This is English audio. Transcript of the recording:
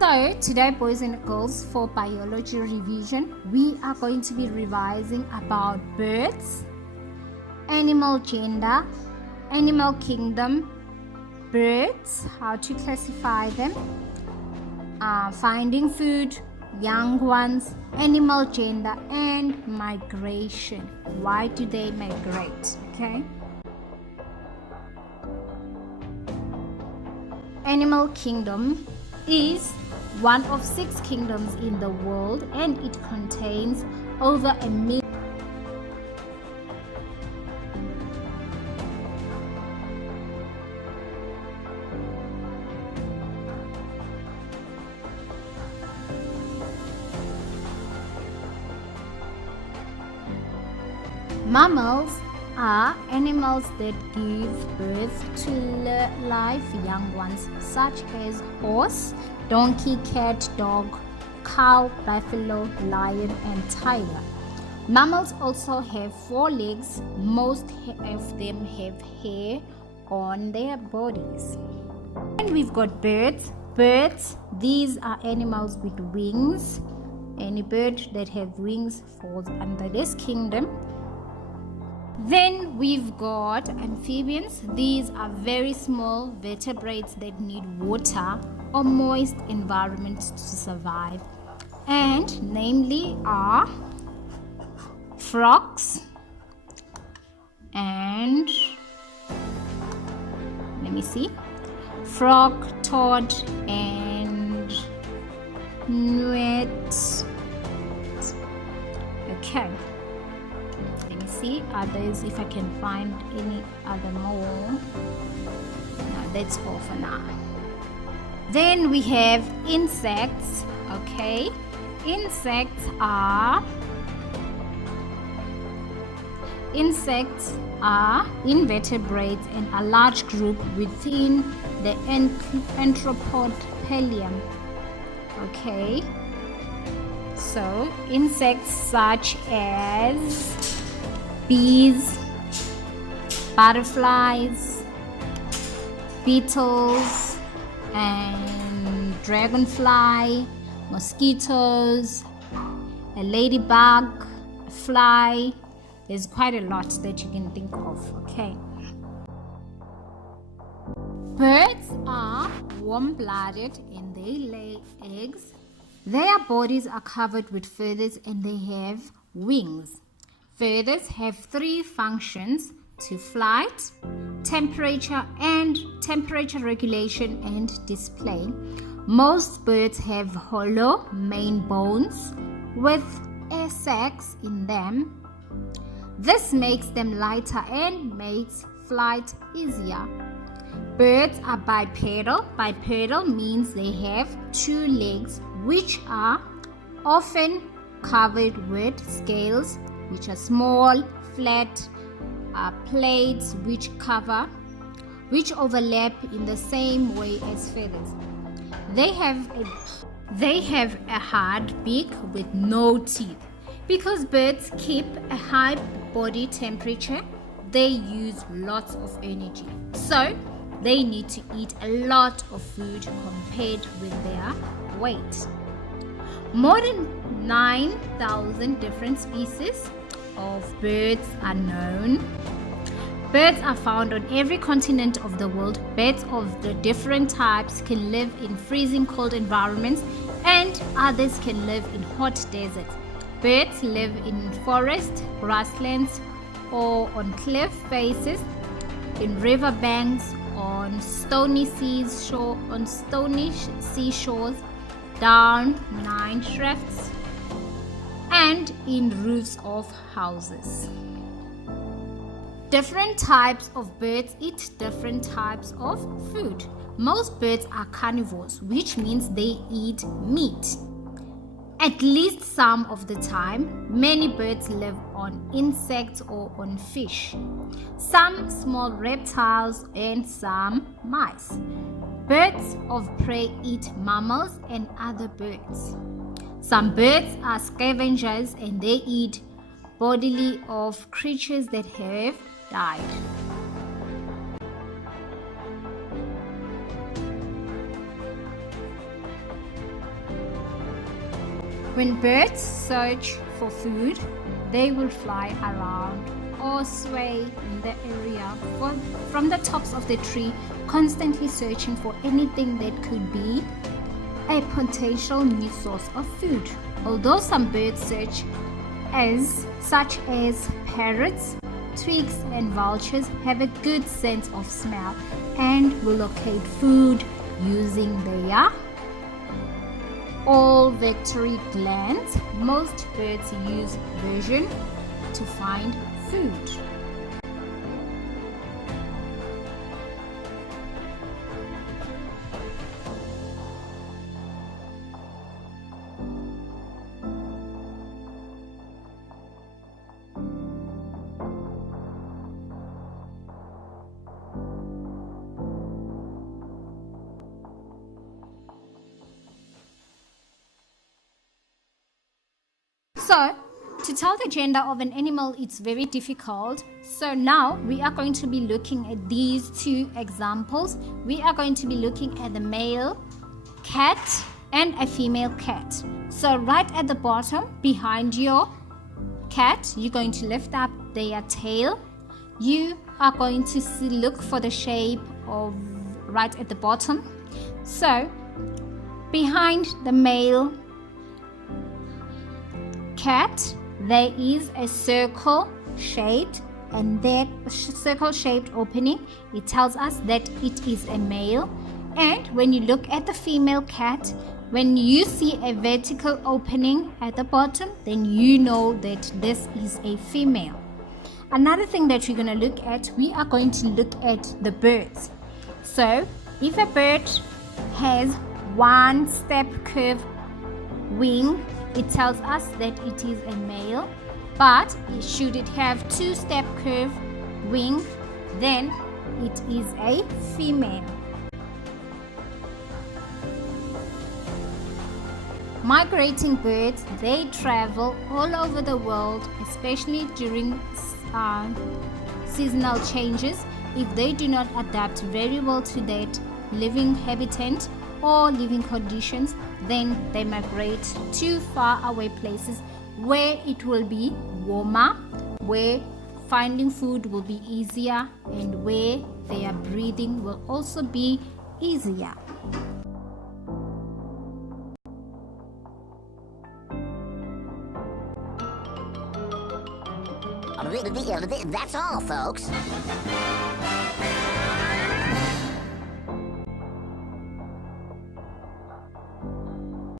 So today, boys and girls, for biology revision, we are going to be revising about birds, animal gender, animal kingdom, birds, how to classify them, finding food, young ones, animal gender, and migration. Why do they migrate? Okay. Animal kingdom is one of 6 kingdoms in the world, and it contains over a million mammals are animals that give birth to live young ones, such as horse, donkey, cat, dog, cow, buffalo, lion, and tiger. Mammals also have 4 legs. Most of them have hair on their bodies. And we've got birds. Birds, these are animals with wings. Any bird that have wings falls under this kingdom. Then we've got amphibians. These are very small vertebrates that need water or moist environments to survive, and namely are frogs and frog, toad, and newt. Okay. See others if I can find any other more. No, that's all for now. Then we have insects. Okay, insects are invertebrates and a large group within the Anthropophyllum. Okay, so insects such as bees, butterflies, beetles, and dragonfly, mosquitoes, a ladybug, a fly. There's quite a lot that you can think of. Okay. Birds are warm-blooded and they lay eggs. Their bodies are covered with feathers and they have wings. Feathers have 3 functions: to flight, temperature regulation, and display. Most birds have hollow main bones with air sacs in them. This makes them lighter and makes flight easier. Birds are bipedal. Bipedal means they have 2 legs, which are often covered with scales, which are small, flat plates which overlap in the same way as feathers. They have a hard beak with no teeth. Because birds keep a high body temperature, they use lots of energy. So they need to eat a lot of food compared with their weight. More than 9,000 different species of birds are known. Birds are found on every continent of the world. Birds of the different types can live in freezing cold environments, and others can live in hot deserts. Birds live in forests, grasslands, or on cliff faces, in river banks, on stony seashores, down mine shafts, and in roofs of houses. Different types of birds eat different types of food. Most birds are carnivores, which means they eat meat. At least some of the time. Many birds live on insects or on fish, some small reptiles, and some mice. Birds of prey eat mammals and other birds. Some birds are scavengers and they eat body of creatures that have died. When birds search for food, they will fly around or sway in the area from the tops of the tree, constantly searching for anything that could be a potential new source of food. Although some birds such as parrots, twigs, and vultures have a good sense of smell and will locate food using their olfactory glands, most birds use vision to find food. So, to tell the gender of an animal, it's very difficult. So now we are going to be looking at these two examples. We are going to be looking at the male cat and a female cat. So right at the bottom, behind your cat, you're going to lift up their tail. You are going to look for the shape of right at the bottom. So behind the male cat, there is a circle shaped, and that circle shaped opening, it tells us that it is a male. And when you look at the female cat, when you see a vertical opening at the bottom, then you know that this is a female. Another thing that we're going to look at, we are going to look at the birds. So if a bird has one step curve wing, it tells us that it is a male. But should it have two-step curve wing, then it is a female. Migrating birds, they travel all over the world, especially during seasonal changes. If they do not adapt very well to that living habitat or living conditions, then they migrate to far away places where it will be warmer, where finding food will be easier, and where their breathing will also be easier. That's all, folks.